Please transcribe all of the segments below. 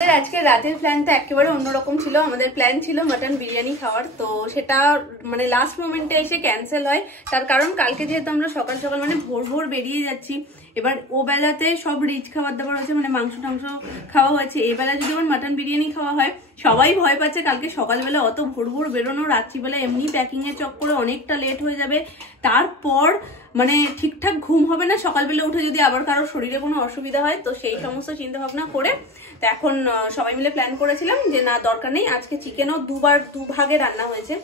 আজকে রাতের প্ল্যানটা একেবারে অন্যরকম ছিল। আমাদের প্ল্যান ছিল মাটন বিরিয়ানি খাওয়ার, তো সেটা মানে লাস্ট মোমেন্টে এসে ক্যান্সেল হয়। তার কারণ কালকে যেহেতু আমরা সকাল সকাল মানে ভোর ভোর বেরিয়ে যাচ্ছি, এবার ও বেলাতে সব রিচ খাবার দাবার হয়েছে, মানে মাংস টাংস খাওয়া হয়েছে। এই বেলা যদি আমার মাটন বিরিয়ানি খাওয়া হয়, সবাই ভয় পাচ্ছে কালকে সকালবেলা অত ভোর ভোর বেরোনো, রাত্রিবেলা এমনি প্যাকিং এর চক্করে অনেকটা লেট হয়ে যাবে। তারপর মানে ঠিকঠাক ঘুম হবে না, সকালবেলা উঠে যদি আবার কারো শরীরে কোনো অসুবিধা হয়। তো সেই সমস্ত চিন্তা ভাবনা করে তো এখন সবাই মিলে প্ল্যান করেছিলাম যে না দরকার নেই, আজকে চিকেনও দুভাগে রান্না হয়েছে।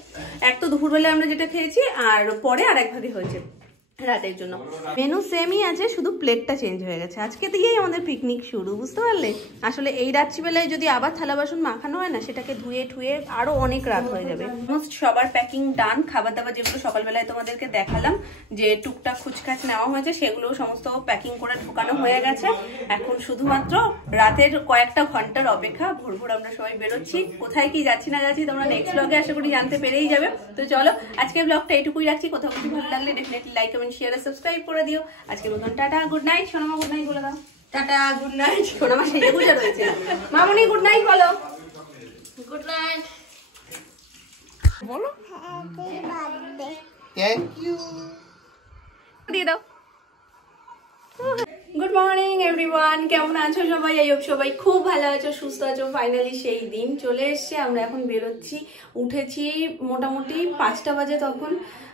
এক তো দুপুরবেলায় আমরা যেটা খেয়েছি, আর পরে আর এক ভাগে হয়েছে রাতের জন্য। মেনু সেমই আছে, শুধু প্লেটটা চেঞ্জ হয়ে গেছে। আজকে দিয়েই আমাদের পিকনিক শুরু, বুঝতে পারলে? আসলে এই রাত্রিবেলায় যদি আবার থালা বাসন মাখানো হয় না, সেটাকে ধুয়ে ঠুয়ে আরো অনেক রাত হয়ে যাবে। অলমোস্ট সবার প্যাকিং ডান। খাবার দাবার যেগুলো সকালবেলায় তোমাদেরকে দেখালাম যে টুকটাক খুচখাচ নেওয়া হয়েছে, সেগুলো সমস্ত প্যাকিং করে ঢোকানো হয়ে গেছে। এখন শুধুমাত্র রাতের কয়েকটা ঘন্টার অপেক্ষা। ভোর ভোর আমরা সবাই বেরোচ্ছি। কোথায় কি যাচ্ছি না যাচ্ছি তোমরা নেক্সট ব্লগে আশা করি জানতে পেরেই যাবে। তো চলো আজকের ব্লগটা এইটুকুই রাখছি। কোথাও কিছু ভালো লাগলে ডেফিনেটলি লাইক কমেন্ট শেয়ার আর সাবস্ক্রাইব করে দিও। আজকের মতন টাটা, গুড নাইট। সোনামা গুড নাইট বলে দাও। Tata, good night. সোনামা সেজে গুজে রয়েছে। মামনি গুড নাইট বলো। গুড নাইট বলো। Happy birthday. থ্যাংক ইউ দিয়ে দাও। গুড মর্নিং এভরিওয়ান, কেমন আছো সবাই? আই হোপ সবাই খুব ভালো আছো, সুস্থ আছো। ফাইনালি সেই দিন চলে এসছে, আমরা এখন বেরোচ্ছি। উঠেছি মোটামুটি 5টা বাজে, তখন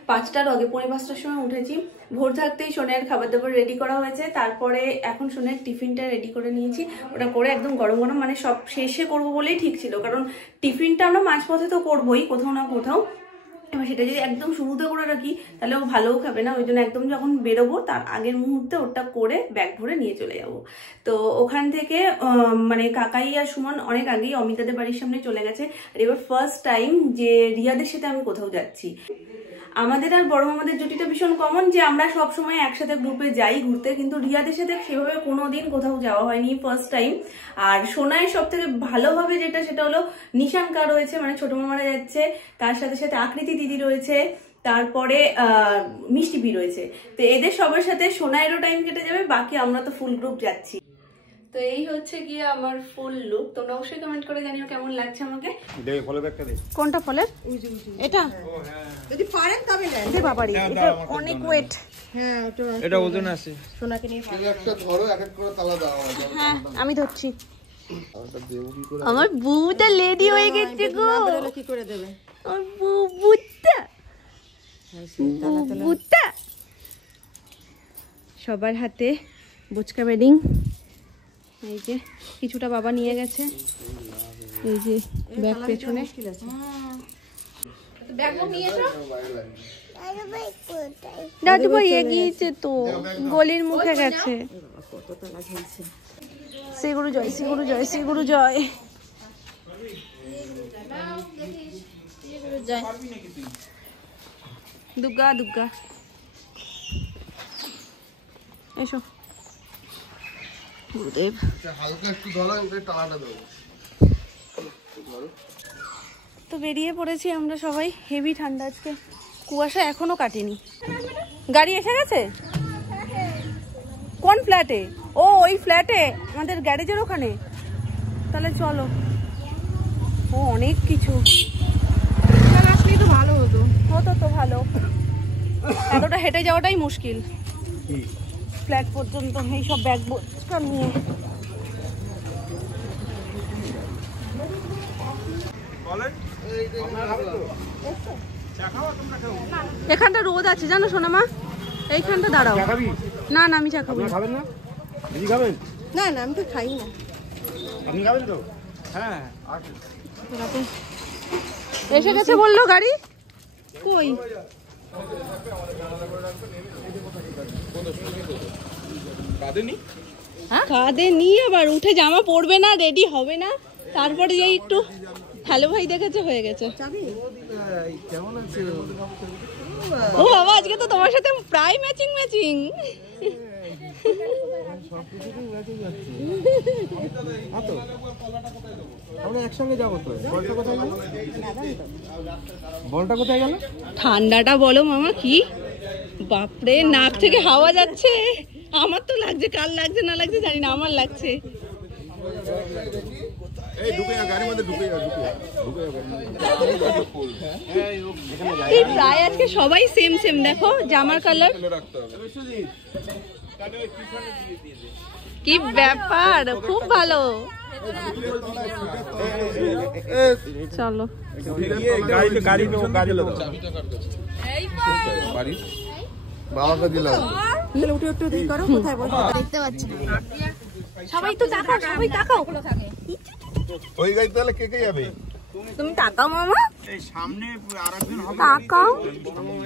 5টার আগে 4:45টার সময় উঠেছি। ভোর থাকতেই সোনের খাবার দাবার রেডি করা হয়েছে। তারপরে এখন সোনের টিফিনটা রেডি করে নিয়েছি। ওটা করে একদম গরম গরম মানে সব শেষে করবো বলেই ঠিক ছিল, কারণ টিফিনটা আমরা মাঝপথে তো করবোই কোথাও না কোথাও। এবার সেটা যদি একদম শুরুতে করে রাখি তাহলে ও ভালোও খাবে না, ওই জন্য একদম যখন বেরোবো তার আগের মুহূর্তে ওটা করে ব্যাগ ভরে নিয়ে চলে যাব। তো ওখান থেকে মানে কাকাই আর সুমন অনেক আগেই অমিতাদের বাড়ির সামনে চলে গেছে। আর এবার ফার্স্ট টাইম যে রিয়াদের সাথে আমি কোথাও যাচ্ছি। আমাদের আর বড় মামাদের জুটিটা ভীষণ কমন যে আমরা সব সময় একসাথে গ্রুপে যাই ঘুরতে, কিন্তু রিয়াদের সাথে সেভাবে কোনোদিন কোথাও যাওয়া হয়নি, ফার্স্ট টাইম। আর সোনায় সব থেকে ভালোভাবে যেটা সেটা হলো নিশাঙ্কা রয়েছে, মানে ছোট মামারা যাচ্ছে, তার সাথে সাথে আকৃতি দিদি রয়েছে, তারপরে মিষ্টিপি রয়েছে। তো এদের সবার সাথে সোনায়েরও টাইম কেটে যাবে, বাকি আমরা তো ফুল গ্রুপ যাচ্ছি। তো এই হচ্ছে গিয়ে আমার ফুল লুক। তোমরা অবশ্যই কমেন্ট করে জানিও কেমন লাগছে আমাকে। কোনটা ফলের? এটা যদি পারেন তবে নেন। এই বাবারে এটা অনেক ওয়েট। হ্যাঁ এটা ওজন আছে। সোনাকে নিয়ে একটা ধরো, এক এক করে তালা দাও। হ্যাঁ আমি ধরছি। আমার বুটা লেডি হয়ে গেছে গো। কি করে দেবে আমার বুটা? বুটা সবার হাতে বুচকা বেডিং। এই যে কিছুটা বাবা নিয়ে গেছে, এই যে ব্যাগ পেছনে। দাদু ভাই এগিয়েছে তো, গলির মুখে গেছে। শ্রী গুরু জয়, শ্রী গুরু জয়, শ্রী গুরু জয়। দুর্গা দুর্গা এসো গুরুদেব। তো বেরিয়ে পড়েছি আমরা সবাই। হেভি ঠান্ডা আজকে, কুয়াশা এখনো কাটেনি। গাড়ি এসে গেছে কোন ফ্ল্যাটে? ও ওই ফ্ল্যাটে আমাদের গ্যারেজের ওখানে। তাহলে চলো। ও অনেক কিছু আসলেই তো ভালো হতো। হতো তো ভালো, এতটা হেঁটে যাওয়াটাই মুশকিল ফ্ল্যাট পর্যন্ত এই সব ব্যাগ নিয়ে। এখানটা রোদ আছে জানো সোনামা, এইখানটা দাঁড়াও। না না আমি চা খাবো। খাবেন না? খাবেন? না না আমি তো খাই না। আপনি খাবেন তো? হ্যাঁ এসে গেছে বললো গাড়ি। কই কাঁদে নি, আবার উঠে জামা পরবে না, রেডি হবে না, তারপরে যে একটু হ্যালো ভাই দেখেছে হয়ে গেছে। ও বাবা আজকে তো তোমার সাথে প্রায় ম্যাচিং ম্যাচিং। ঠান্ডাটা বলো মামা কি বাপরে, নাক থেকে হাওয়া যাচ্ছে। আমার তো লাগছে, কার লাগছে না লাগছে জানি না, আমার লাগছে। এই প্রায় আজকে সবাই সেম সেম দেখো জামার কালার। কি ব্যাপার, খুব ভালো। চলো বাবাকে দিলাম। সবাই তো তাকাও, সবাই তাকাও। ওই গাড়ি তাহলে কে কে যাবে? তুমি তাকাও মামা, এই সামনে আরেকজন হবে। তাকাও।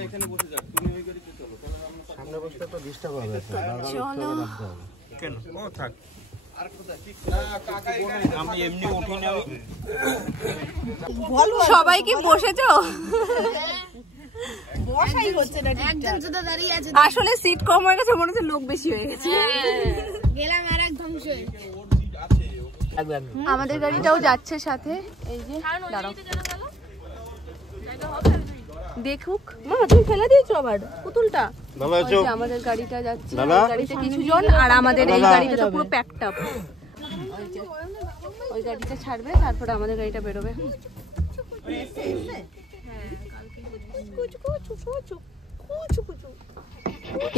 এখানে বসে যাক, তুমি ওই গাড়িতে চলো, তাহলে আমরা সামনে বসতে তো ডিস্টার্ব হবে। চলো কেন ও থাক। আর কোথায় ঠিক কাকা আমি এমনি উঠে নাও। সবাই কি বসেছো? বসাই হচ্ছে না, একদম জুতো দাঁড়িয়ে আছে। আসলে সিট কম হয়ে গেছে, মনে হচ্ছে লোক বেশি হয়ে গেছে। গেলাম আর এক ধ্বংস হয়ে। আমাদের গাড়িটাও যাচ্ছে সাথে। এই যে দাঁড়াও দেখুক। মা তুমি ফেলে দিয়েছো আবার পুতুলটা। আমাদের গাড়িটা যাচ্ছে, গাড়িতে কিছু জন, আর আমাদের এই গাড়িটা তো পুরো প্যাকড আপ। ওই গাড়িটা ছাড়বে, তারপরে আমাদের গাড়িটা বেরোবে।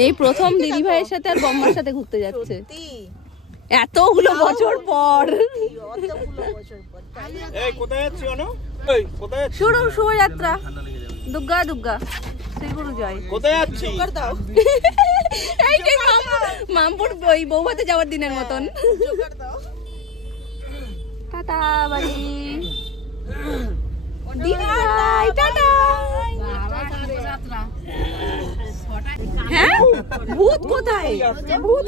এই প্রথম দিদি ভাইয়ের সাথে আর বম্মার সাথে ঘুরতে যাচ্ছে এতগুলো বছর পর। শুরু শুভযাত্রা, দুর্গা দুর্গা শ্রীগুরু জয়। কোথায় যাচ্ছি? এইটাই মামপুর ওই বৌভাতে যাওয়ার দিনের মতন। টাটা বাড়ি, দিদিভাই টাটা। হ্যাঁ ভূত কোথায়? ভূত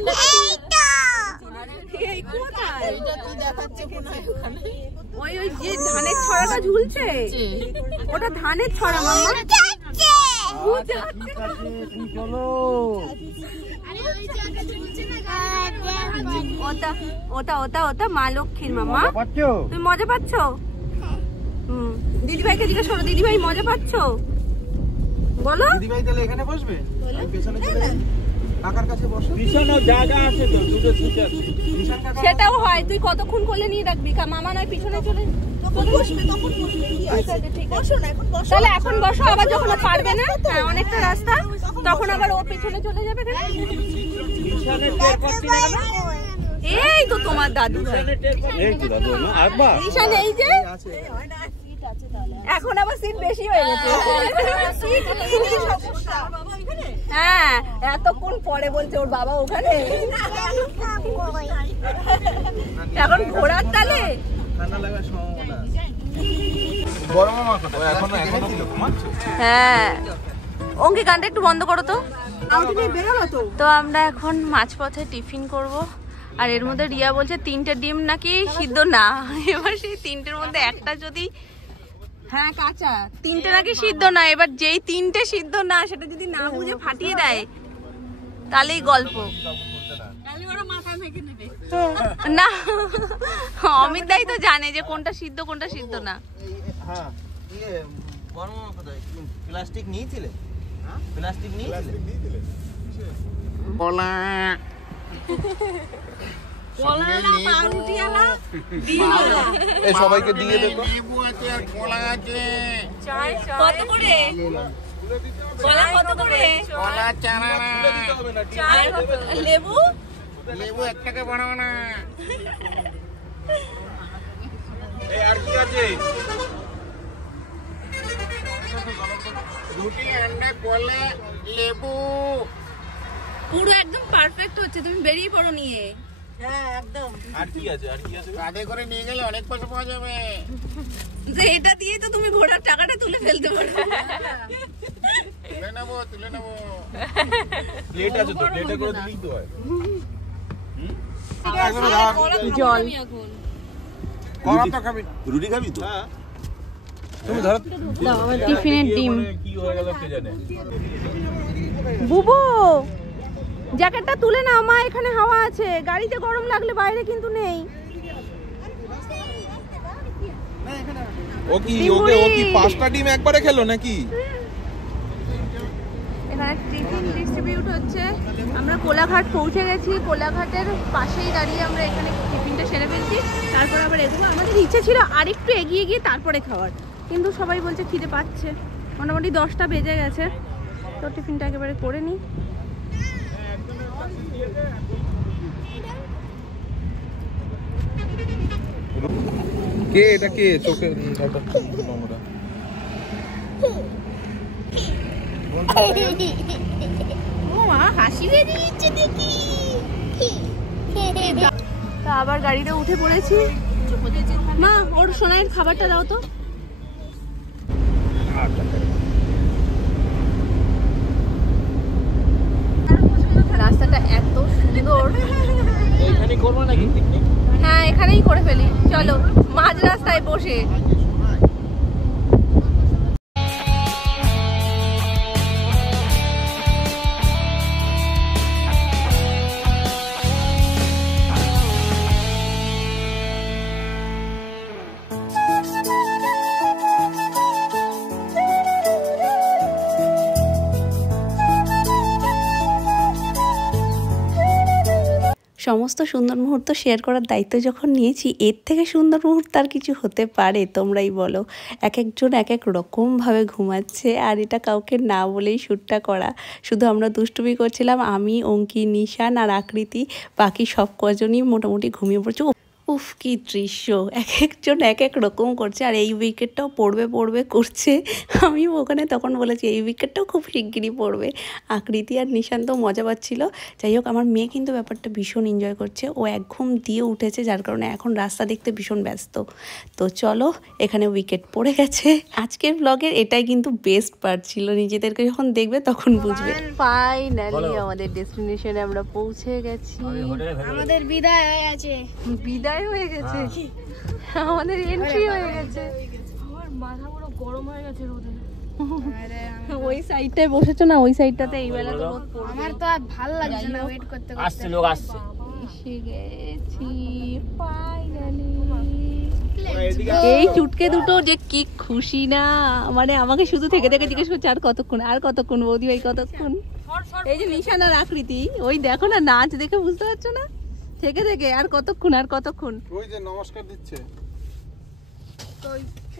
ওই ওই যে ধানের ছড়াটা ঝুলছে, ওটা ধানের ছড়া মামা। ওটা ওটা ওটা ওটা মা লক্ষ্মীর মামা। তুমি মজা পাচ্ছ? দিদিভাইকে জিজ্ঞেস করো, দিদিভাই মজা পাচ্ছ? বলো। দিদিভাই তাহলে এখানে বসবে, পেছনে চলে যান, কাকার কাছে বসো। পিছনে জায়গা আছে তো, দুটো সিট আছে। সেটাও হয়, তুই কতক্ষণ কোলে নিয়ে রাখবি? মামা নয় পিছনে চলে বসবে, তখন বসবে। বসো না, এখন বসো। তাহলে এখন বসো, আবার যখন পারবে না, হ্যাঁ অনেকটা রাস্তা, তখন আবার ও পিছনে চলে যাবে। পিছনে টের পাচ্ছি না কেন? এই তো তোমার দাদু ভাই। এই তো দাদু না একবার নিশান এই যে এখন আবার সিট বেশি হয়ে গেছে। হ্যাঁ এতক্ষণ পরে বলছে ওর বাবা ওখানে। এখন ঘোড়ার তালে ঠান্ডা লাগার সম্ভাবনা। বড় মামা কোথায়? এখনো ছিল ঘুমাচ্ছে। হ্যাঁ অঙ্কি গানটা একটু বন্ধ করো তো। তো আমরা এখন মাঝপথে টিফিন করব, আর এর মধ্যে রিয়া বলছে 3টে ডিম নাকি সিদ্ধ না। এবার সেই 3টের মধ্যে একটা যদি, হ্যাঁ কাঁচা, 3টে নাকি সিদ্ধ না। এবার যেই 3টে সিদ্ধ না সেটা যদি না বুঝে ফাটিয়ে দেয় তাহলেই গল্প। না অমিত দাই তো জানে যে কোনটা সিদ্ধ কোনটা সিদ্ধ না। হ্যাঁ ইয়ে বড় মামা কোথায়? প্লাস্টিক নিয়েছিলে? প্লাস্টিক নিয়েছিলে? কলা এই সবাইকে দিয়ে দেখো। লেবু আছে আর কলা আছে। কত করে কলা? কত করে কলা? চারা না, লেবু? লেবু 1 টাকা বানাও না। এই আর কি আছে? রুটি, আন্ডা, কলা, লেবু। পুরো একদম পারফেক্ট হচ্ছে, তুমি বেরিয়ে পড়ো নিয়ে। আর কি আছে? আর কি আছে? কাঁধে করে নিয়ে গেলে অনেক পয়সা পাওয়া যাবে। যে এটা দিয়ে তো তুমি ঘোড়ার টাকাটা তুলে ফেলতে পারো। তুলে নেবো, তুলে নেবো। প্লেট আছে তো, প্লেটে করে দিলেই তো হয়। জল কলা তো খাবি? রুটি খাবি তো? তুমি ধরো। টিফিনের ডিম। কি হয়ে গেল কে জানে। বুবু জ্যাকেটটা তুলে নাও মা, এখানে হাওয়া আছে। গাড়িতে গরম লাগলে বাইরে কিন্তু নেই। ও কি ওকে ও কি 5টা ডিম একবারে খেলো নাকি? এখানে টিফিন ডিস্ট্রিবিউট হচ্ছে। আমরা কোলাঘাট পৌঁছে গেছি, কোলাঘাটের পাশেই দাঁড়িয়ে আমরা এখানে টিফিনটা সেরে ফেলছি, তারপর আবার এগোবো। আমাদের ইচ্ছে ছিল আরেকটু এগিয়ে গিয়ে তারপরে খাওয়ার, কিন্তু সবাই বলছে খিদে পাচ্ছে। মোটামুটি 10টা বেজে গেছে, তো টিফিনটা একেবারে করে নিই। কে এটা কে চোখে নোংরা হাসি বেরিয়েছে দেখি। তা আবার গাড়িটা উঠে পড়েছি। মা ওর সোনাইয়ের খাবারটা দাও তো। রাস্তাটা এত সুন্দর। এইখানে করবো নাকি পিকনিক? হ্যাঁ এখানেই করে ফেলি, চলো মাঝ রাস্তায় বসে। সমস্ত সুন্দর মুহূর্ত শেয়ার করার দায়িত্ব যখন নিয়েছি, এর থেকে সুন্দর মুহূর্ত আর কিছু হতে পারে? তোমরাই বলো। এক একজন এক এক রকমভাবে ঘুমাচ্ছে, আর এটা কাউকে না বলেই শ্যুটটা করা। শুধু আমরা দুষ্টুমি করছিলাম, আমি, অঙ্কি, নিশান আর আকৃতি, বাকি সব কজনই মোটামুটি ঘুমিয়ে পড়ছে। উফ কি দৃশ্য, এক একজন এক এক রকম করছে। আর এই উইকেটটাও পড়বে করছে। আমি ওখানে তখন বলেছি এই উইকেটটাও খুব শিগগিরই পড়বে। আকৃতি আর নিশান তো মজা পাচ্ছিল। যাই হোক, আমার মেয়ে কিন্তু ব্যাপারটা ভীষণ এনজয় করছে। ও এক ঘুম দিয়ে উঠেছে, যার কারণে এখন রাস্তা দেখতে ভীষণ ব্যস্ত। তো চলো, এখানে উইকেট পড়ে গেছে। আজকের ব্লগের এটাই কিন্তু বেস্ট পার্ট ছিল, নিজেদেরকে যখন দেখবে তখন বুঝবে। ফাইনালি আমাদের ডেস্টিনেশনে আমরা পৌঁছে গেছি। আমাদের বিদায় হয়ে আছে। বিদায় হয়ে গেছে, আমাদের এন্ট্রি হয়ে গেছে। আমার মাথা পুরো গরম হয়ে গেছে রোদে। ওই সাইডটায় বসেছো না, ওই সাইডটাতে এই বেলা তো রোদ পড়বে। আমার তো আর ভালো লাগছে না ওয়েট করতে করতে। আসছে লোক আসছে। এসে গেছি ফাইনালি। এই চুটকে দুটো যে কি খুশি না, মানে আমাকে শুধু থেকে থেকে জিজ্ঞেস করছে আর কতক্ষণ বৌদি ভাই কতক্ষণ। এই যে নিশান আর আকৃতি, ওই দেখো না নাচ দেখে বুঝতে পারছো না, থেকে থেকে আর কতক্ষণ। ওই যে নমস্কার দিচ্ছে,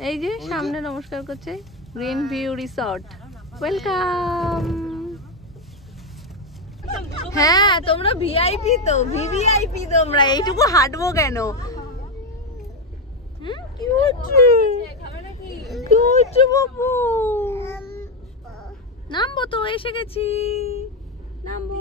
এই যে সামনে নমস্কার করছে। Green view resort, welcome. হ্যাঁ তোমরা ভিআইপি তো, ভিভিআইপি তোমরা, এইটুকু হাঁটবো কেন? কি হচ্ছে বাবু? নামবো তো, এসে গেছি, নামবো।